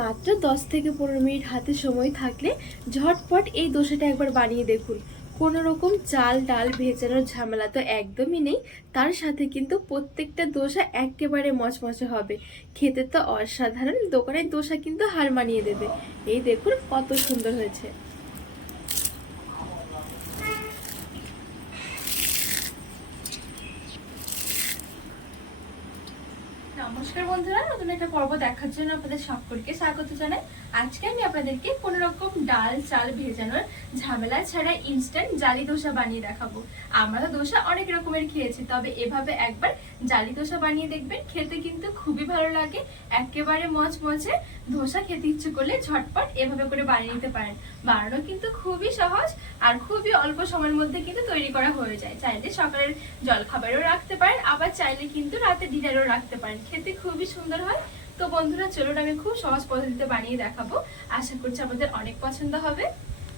মাত্র দশ থেকে পনেরো মিনিট হাতে সময় থাকলে ঝটপট এই দোসাটা একবার বানিয়ে দেখুন। কোনো রকম চাল ডাল ভেজানোর ঝামেলা তো একদমই নেই। তার সাথে কিন্তু প্রত্যেকটা দোসা একেবারে মচমচে হবে। খেতে তো অসাধারণ, দোকানের দোসা কিন্তু হার মানিয়ে দেবে। এই দেখুন কত সুন্দর হয়েছে। নমস্কার বন্ধুরা নতুন একটা পর্ব দেখার জন্য আপনাদের সম্পর্কে স্বাগত জানাই। আজকে আমি আপনাদেরকে কোনো রকম ডাল চাল ভেজানোর ঝামেলা ছাড়া ইনস্ট্যান্ট জালি দোসা বানিয়ে দেখাবো। আমরা তো দোসা অনেক রকমের খেয়েছি, তবে এভাবে একবার জালি দোসা বানিয়ে দেখবেন, খেতে কিন্তু খুবই ভালো লাগে। একেবারে মচমচে ধোসা খেতে ইচ্ছে করলে ঝটপট এভাবে করে বানিয়ে নিতে পারেন। বানানো কিন্তু খুবই সহজ আর খুবই অল্প সময়ের মধ্যে কিন্তু তৈরি করা হয়ে যায়। চাইলে সকালের জলখাবারও রাখতে পারেন, আবার চাইলে কিন্তু রাতে ডিনারও রাখতে পারেন। খেতে খুবই সুন্দর হয় তো বন্ধুরা, চলুন আমি খুব সহজ পদ্ধতিতে বানিয়ে দেখাবো। আশা করছি আমাদের অনেক পছন্দ হবে।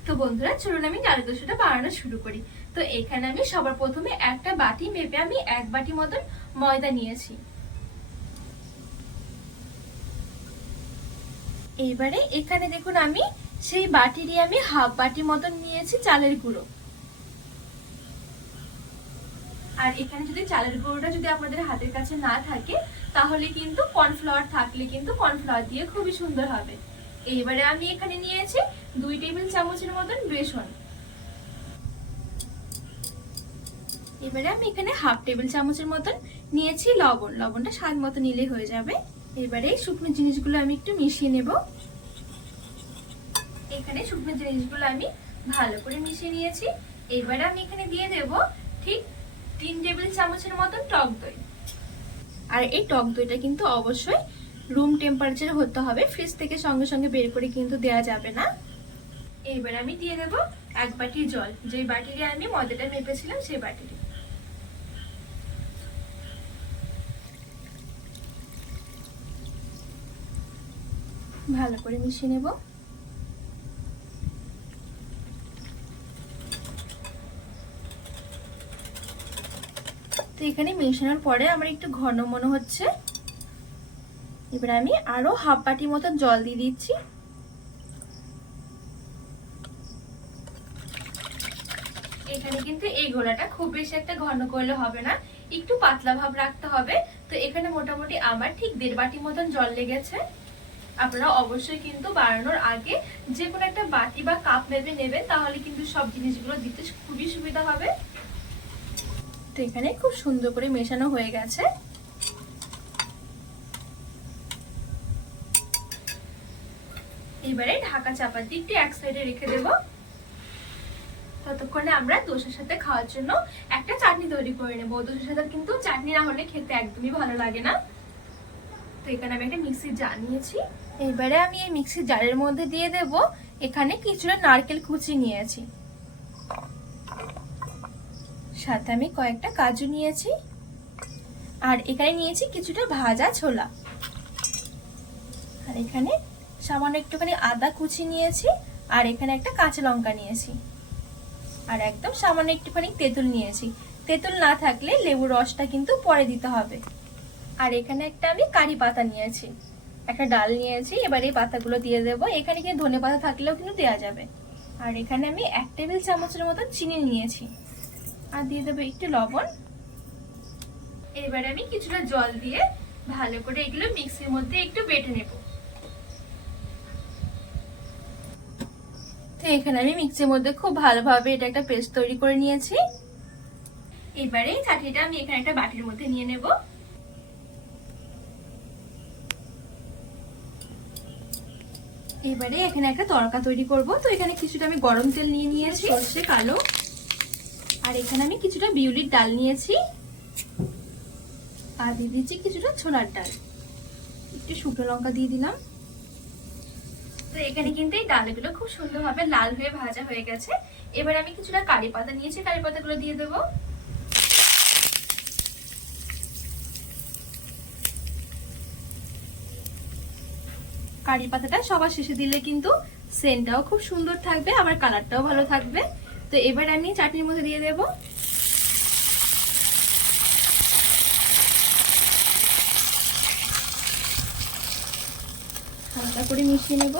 তো বন্ধুরা, চলুন আমি ডাল দোসাটা বানানো শুরু করি। তো এখানে আমি সবার প্রথমে একটা বাটি মেপে আমি এক বাটি মতন ময়দা নিয়েছি। এবারে এখানে দেখুন আমি সেই বাটিরই আমি হাফ বাটি মতন নিয়েছি চালের গুঁড়ো। আর এখানে যদি চালের গুঁড়োটা যদি আপনাদের হাতের কাছে না থাকে, তাহলে কিন্তু কর্নফ্লাওয়ার থাকলে কিন্তু কর্নফ্লাওয়ার দিয়ে খুবই সুন্দর হবে। এইবারে আমি এখানে নিয়েছি দুই টেবিল চামচের মতন বেসন। এবারে আমি এখানে হাফ টেবিল চামচের মতন নিয়েছি লবণ। লবণটা স্বাদ মতো নিলে হয়ে যাবে। এবারে শুকনো জিনিসগুলো আমি একটু মিশিয়ে নেব। এখানে শুকনো জিনিসগুলো আমি ভালো করে মিশিয়ে নিয়েছি। এবারে আমি এখানে দিয়ে দেব ঠিক তিন টেবিল চামচের মতন টক দই। আর এই টক দইটা কিন্তু অবশ্যই রুম টেম্পারেচার হতে হবে। ফ্রিজ থেকে সঙ্গে সঙ্গে বের করে কিন্তু দেওয়া যাবে না। এইবার আমি দিয়ে দেব এক বাটি জল। যেই বাটিরে আমি ময়দাটা মেপেছিলাম সেই বাটিরে ভালো করে মিশিয়ে নেব। তো এখানে মেশানোর পরে আমার একটু ঘন মনে হচ্ছে। এবার আমি আরও হাফ বাটি মতো জল দিয়ে দিচ্ছি। এখানে কিন্তু এই গোলাটা খুব বেশি একটা ঘন করলে হবে না, একটু পাতলা ভাব রাখতে হবে। তো এখানে মোটামুটি আমার ঠিক দেড় বাটি মতন জল লেগেছে। আপনারা অবশ্যই কিন্তু বানানোর আগে যে কোনো একটা বাটি বা কাপ মেপে নেবেন, তাহলে কিন্তু সব জিনিসগুলো দিতে খুবই সুবিধা হবে। তো এখানে খুব সুন্দর করে মেশানো হয়ে গেছে। এবারে ঢাকা চাপা দিয়ে একটু এক সাইডে রেখে দেব। ততক্ষণে আমরা দোসার সাথে খাওয়ার জন্য একটা চাটনি তৈরি করে নেব। দোসার সাথে কিন্তু চাটনি না হলে খেতে একদমই ভালো লাগে না। তো এখানে আমি একটা মিক্সির জার নিয়েছি। এবারে আমি এই মিক্সির জারের মধ্যে দিয়ে দেব। এখানে কিছুটা নারকেল কুচি নিয়েছি। সাথে আমি কয়েকটা কাজু নিয়েছি। আর এখানে নিয়েছি কিছুটা ভাজা ছোলা। আর এখানে সামান্য একটুখানি আদা কুচি নিয়েছি আর এখানে একটা কাঁচা লঙ্কা নিয়েছি। আর একদম সামান্য একটুখানি তেঁতুল নিয়েছি। তেঁতুল না থাকলে লেবুর রসটা কিন্তু পরে দিতে হবে। আর এখানে একটা আমি কারি পাতা নিয়েছি। একটা ডাল নিয়েছি, এবার এই পাতাগুলো দিয়ে দেবো। এখানে কিন্তু ধনে পাতা থাকলেও কিন্তু দেওয়া যাবে। আর এখানে আমি এক টেবিল চামচের মতো চিনি নিয়েছি। আর দিয়ে দেবো একটু লবণ। এবারে আমি কিছুটা জল দিয়ে ভালো করে এগুলো মিক্সির মধ্যে একটু বেটে নেব। তো এখানে আমি মিক্সির মধ্যে খুব ভালোভাবে এটা একটা পেস্ট তৈরি করে নিয়েছি। এবারে এই চাটনিটা আমি এখানে একটা বাটির মধ্যে নিয়ে নেব। এবারে এখানে একটা তড়কা তৈরি করব। তো এখানে কিছুটা আমি গরম তেল নিয়ে নিয়েছি। সর্ষে, কালো। আর এখানে আমি কিছুটা বিউলির ডাল নিয়েছি। আর দিয়ে দিচ্ছি কিছুটা ছোলার ডাল। একটু শুকনো লঙ্কা দিয়ে দিলাম। তো এখানে কিন্তু এই ডালগুলো খুব সুন্দরভাবে লাল হয়ে ভাজা হয়ে গেছে। এবার আমি কিছুটা কারি পাতা নিয়েছি, কারি পাতাগুলো দিয়ে দেবো। কারি পাতাটা সবার শেষে দিলে কিন্তু সেন্টটাও খুব সুন্দর থাকবে, আবার কালারটাও ভালো থাকবে। তো এবার আমি চাটনির মধ্যে দিয়ে দেব। হালকা করে মিশিয়ে নেব।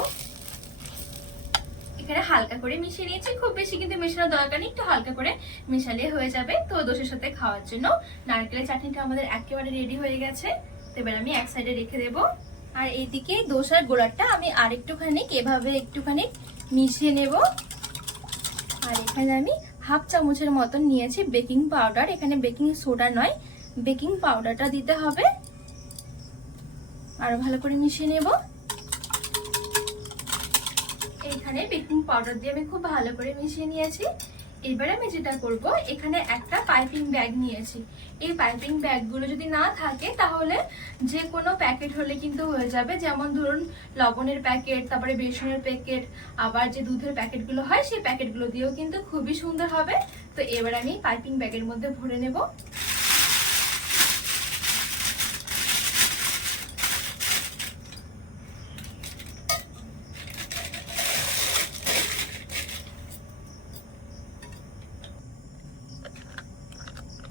এখানে হালকা করে মিশিয়ে নিয়েছি, খুব বেশি কিন্তু মেশানোর দরকার নেই, একটু হালকা করে মেশালে হয়ে যাবে। তো দোষের সাথে খাওয়ার জন্য নারকেলের চাটনিটা আমাদের একেবারে রেডি হয়ে গেছে। তো এবার আমি এক সাইডে রেখে দেবো। আর এইদিকে দোসার গোড়াটা আমি আর একটুখানি এভাবে একটুখানি মিশিয়ে নেব। আর এখানে আমি হাফ চামচের মতন নিয়েছি বেকিং পাউডার। এখানে বেকিং সোডা নয়, বেকিং পাউডারটা দিতে হবে। আরও ভালো করে মিশিয়ে নেব। এইখানে বেকিং পাউডার দিয়ে আমি খুব ভালো করে মিশিয়ে নিয়েছি। এবারে আমি যেটা করব, এখানে একটা পাইপিং ব্যাগ নিয়েছি। এই পাইপিং ব্যাগগুলো যদি না থাকে, তাহলে যে কোনো প্যাকেট হলে কিন্তু হয়ে যাবে। যেমন ধরুন, লবণের প্যাকেট তারপরে বেসনের প্যাকেট আবার যে দুধের প্যাকেটগুলো হয়, সেই প্যাকেটগুলো দিয়েও কিন্তু খুবই সুন্দর হবে। তো এবার আমি পাইপিং ব্যাগের মধ্যে ভরে নেব।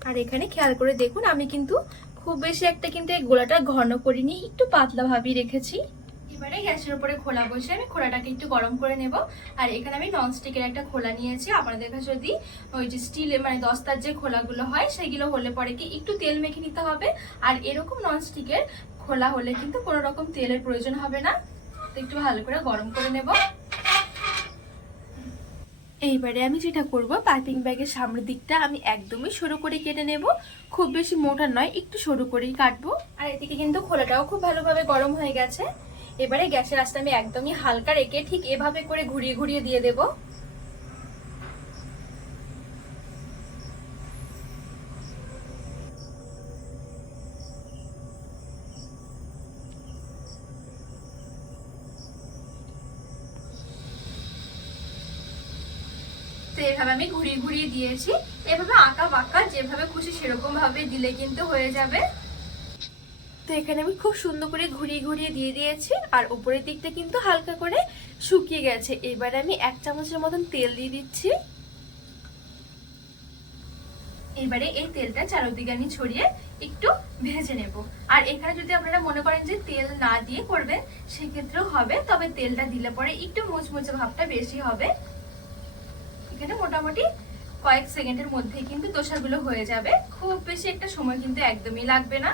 আর এখানে খেয়াল করে দেখুন, আমি কিন্তু খুব বেশি একটা কিন্তু এই গোলাটা ঘন করিনি, একটু পাতলা ভাবেই রেখেছি। এবারে গ্যাসের উপরে খোলা বসে আমি খোলাটাকে একটু গরম করে নেব। আর এখানে আমি ননস্টিকের একটা খোলা নিয়েছি। আপনাদের কাছে যদি ওই যে স্টিল মানে দস্তার যে খোলাগুলো হয়, সেগুলো হলে পরে কি একটু তেল মেখে নিতে হবে? আর এরকম ননস্টিকের খোলা হলে কিন্তু কোনো রকম তেলের প্রয়োজন হবে না। একটু ভালো করে গরম করে নেব। এইবারে আমি যেটা করব পাইপিং ব্যাগের সামনের দিকটা আমি একদমই সরু করে কেটে নেব। খুব বেশি মোটা নয়, একটু সরু করেই কাটবো। আর এদিকে কিন্তু খোলাটাও খুব ভালোভাবে গরম হয়ে গেছে। এবারে গ্যাসের আঁচটা আমি একদমই হালকা রেখে ঠিক এভাবে করে ঘুরিয়ে ঘুরিয়ে দিয়ে দেব। তো এভাবে আমি ঘুরিয়ে ঘুরিয়ে দিয়েছি। এভাবে আঁকা বাঁকা যেভাবে খুশি সেরকম ভাবে দিলে কিন্তু হয়ে যাবে। তো এখানে আমি খুব সুন্দর করে ঘুরিয়ে ঘুরিয়ে দিয়ে দিয়েছি আর উপরের দিকটা কিন্তু হালকা করে শুকিয়ে গেছে। এবার আমি এক চামচের মতন তেল দিয়ে দিচ্ছি। এবারে এই তেলটা চারোদিকে আমি ছড়িয়ে একটু ভেজে নেব। আর এখানে যদি আপনারা মনে করেন যে তেল না দিয়ে করবেন, সেক্ষেত্রেও হবে, তবে তেলটা দিলে পরে একটু মুচমুচে ভাবটা বেশি হবে। এখানে মোটামুটি কয়েক সেকেন্ডের মধ্যে কিন্তু দোসাগুলো হয়ে যাবে। খুব বেশি একটা সময় কিন্তু একদমই লাগবে না।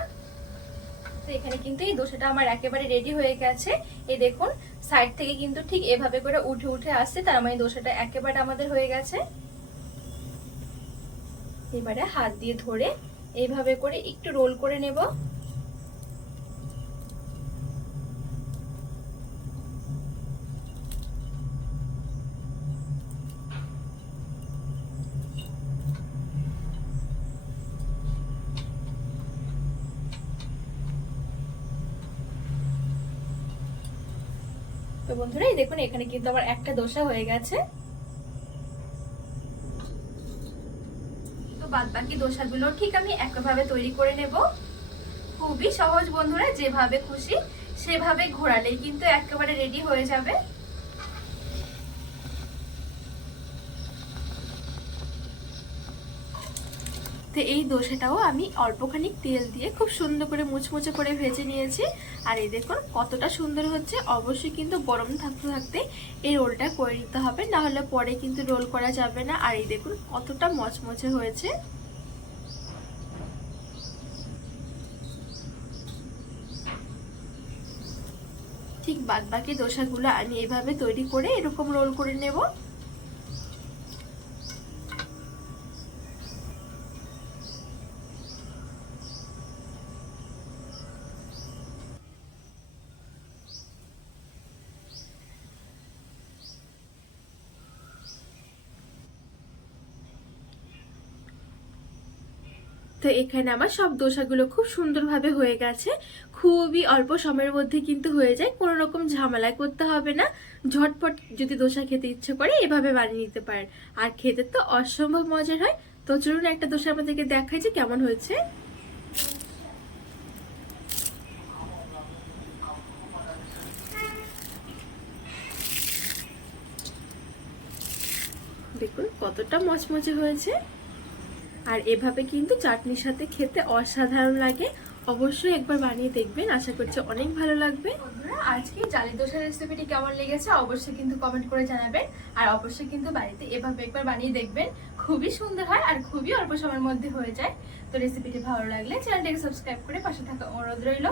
তো এখানে কিন্তু এই দোসাটা আমার একেবারে রেডি হয়ে গেছে। এই দেখুন সাইড থেকে কিন্তু ঠিক এভাবে করে উঠে উঠে আসছে, তার মানে দোসাটা একেবারে আমাদের হয়ে গেছে। এবারে হাত দিয়ে ধরে এইভাবে করে একটু রোল করে নেব। তো বন্ধুরা, এই দেখুন, এখানে কিন্তু আমার একটা দোসা হয়ে গেছে। তো বাদ বাকি দোসাগুলো ঠিক আমি একভাবে তৈরি করে নেব। খুবই সহজ বন্ধুরা, যেভাবে খুশি সেভাবে ঘোরালেই কিন্তু একেবারে রেডি হয়ে যাবে। তো এই দোসাটাও আমি অল্পখানি তেল দিয়ে খুব সুন্দর করে মুচমুচে করে ভেজে নিয়েছি। আর এই দেখুন কতটা সুন্দর হচ্ছে। অবশ্যই কিন্তু গরম থাকতে থাকতে এই রোলটা করে নিতে হবে। না হলে পরে কিন্তু রোল করা যাবে না। আর এই দেখুন কতটা মচমচে হয়েছে। ঠিক বাদ বাকি দোসাগুলো আমি এভাবে তৈরি করে এরকম রোল করে নেব। তো এখানে আমার সব দোসাগুলো খুব সুন্দরভাবে হয়ে গেছে। খুবই অল্প সময়ের মধ্যে কিন্তু হয়ে যায়, কোনো রকম ঝামেলা করতে হবে না। ঝটপট যদি দোসা খেতে ইচ্ছে করে এভাবে বানিয়ে নিতে পারেন। আর খেতে তো অসম্ভব মজার হয়। তো চলুন একটা দোসা আমাদেরকে দেখাই যে কেমন হয়েছে। দেখুন কতটা মচমচে হয়েছে। আর এভাবে কিন্তু চাটনির সাথে খেতে অসাধারণ লাগে। অবশ্যই একবার বানিয়ে দেখবেন, আশা করছি অনেক ভালো লাগবে। আজকে জালি দোসা রেসিপিটি কেমন লেগেছে অবশ্যই কিন্তু কমেন্ট করে জানাবেন। আর অবশ্যই কিন্তু বাড়িতে এভাবে একবার বানিয়ে দেখবেন। খুবই সুন্দর হয় আর খুবই অল্প সময়ের মধ্যে হয়ে যায়। তো রেসিপিটি ভালো লাগলে চ্যানেলটাকে সাবস্ক্রাইব করে পাশে থাকা অনুরোধ রইল।